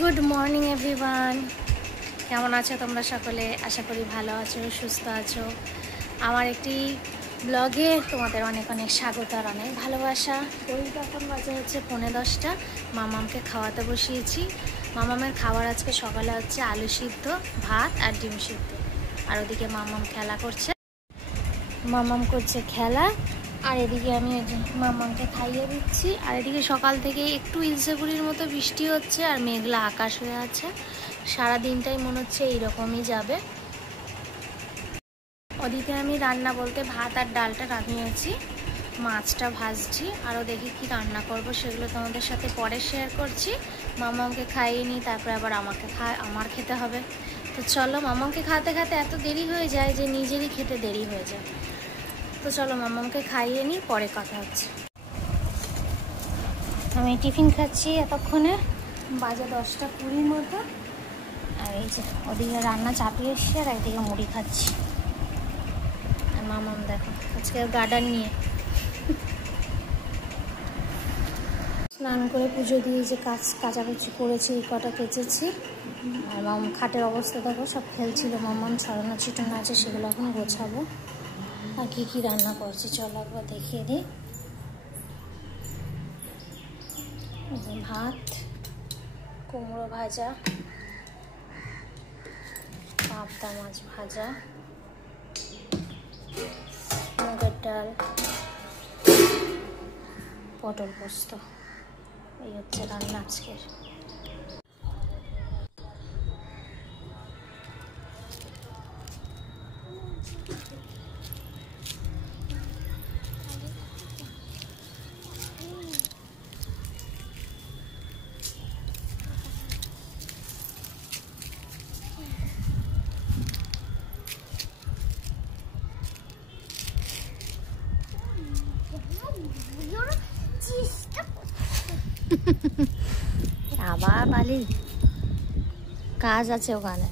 Good morning everyone, কেমন আছো তোমরা সকলে? আশা করি ভালো আছো, সুস্থ আছো। আমার একটি ব্লগে তোমাদের অনেক অনেক স্বাগত আর অনেক ভালোবাসা। ওই তখন বাজে হচ্ছে 10:30। মামামকে খাওয়াতে বসিয়েছি। মামামের খাবার আজকে সকালে হচ্ছে আলু সিদ্ধ, ভাত আর ডিম সিদ্ধ। আর ওদিকে মামাম খেলা করছে, মামাম করছে খেলা। আর এদিকে আমি মামামকে খাইয়ে দিচ্ছি। আর এদিকে সকাল থেকে একটু ইলশেগুড়ির মতো বৃষ্টি হচ্ছে আর মেঘলা আকাশ হয়ে আছে। সারা দিনটাই মনে হচ্ছে এইরকমই যাবে। ওদিকে আমি রান্না বলতে ভাত আর ডালটা রাঁধিয়েছি, মাছটা ভাজছি। আরও দেখি কি রান্না করব, সেগুলো তোমাদের সাথে পরে শেয়ার করছি। মামামকে খাইয়ে নিই, তারপরে আবার আমার খেতে হবে। তো চলো, মামামকে খাতে খাতে এত দেরি হয়ে যায় যে নিজেরই খেতে দেরি হয়ে যায়। তো চলো মামামকে খাইয়ে নিই, পরে কথা হচ্ছে। আমি টিফিন খাচ্ছি এতক্ষণে, বাজে 10:20 মতো। আর এই যে ওদিকে রান্না চাপিয়ে এসছি আর একদিকে মুড়ি খাচ্ছি। আর মামাম দেখো আজকে গার্ডেন নিয়ে স্নান করে পুজো দিয়ে যে কাচাকুচি করেছি, এই কটা কেচেছি। আর মাম খাটের অবস্থা দেখো, সব খেলছিল। মামাম ছড়ানো ছিটানো আছে, সেগুলো এখন গোছাবো। আর কি কি রান্না করছি চলো একবার দেখিয়ে দিই। ভাত, কুমড়ো ভাজা, পাবদা মাছ ভাজা, মুগের ডাল, পটল পোস্ত। এই হচ্ছে রান্না আজকের। আবার বালি কাজ আছে ওখানে,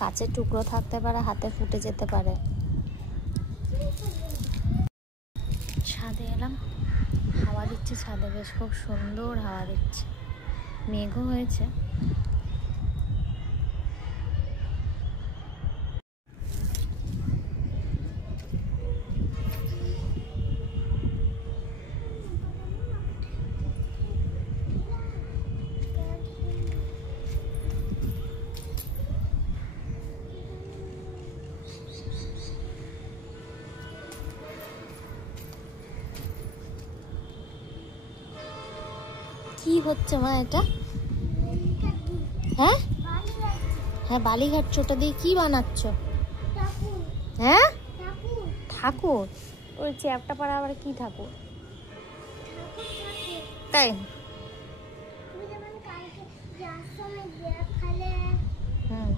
কাচের টুকরো থাকতে পারে, হাতে ফুটে যেতে পারে। ছাদে এলাম, হাওয়া দিচ্ছে ছাদে, বেশ খুব সুন্দর হাওয়া দিচ্ছে। মেঘও হয়েছে। কি হচ্ছে মা এটা? হ্যাঁ হ্যাঁ, বালিঘাট ওটা দিয়ে কি বানাচ্ছ? হ্যাঁ, ঠাকুর? ওই চ্যাপটা পাড়া আবার কি ঠাকুর? তাই? হুম,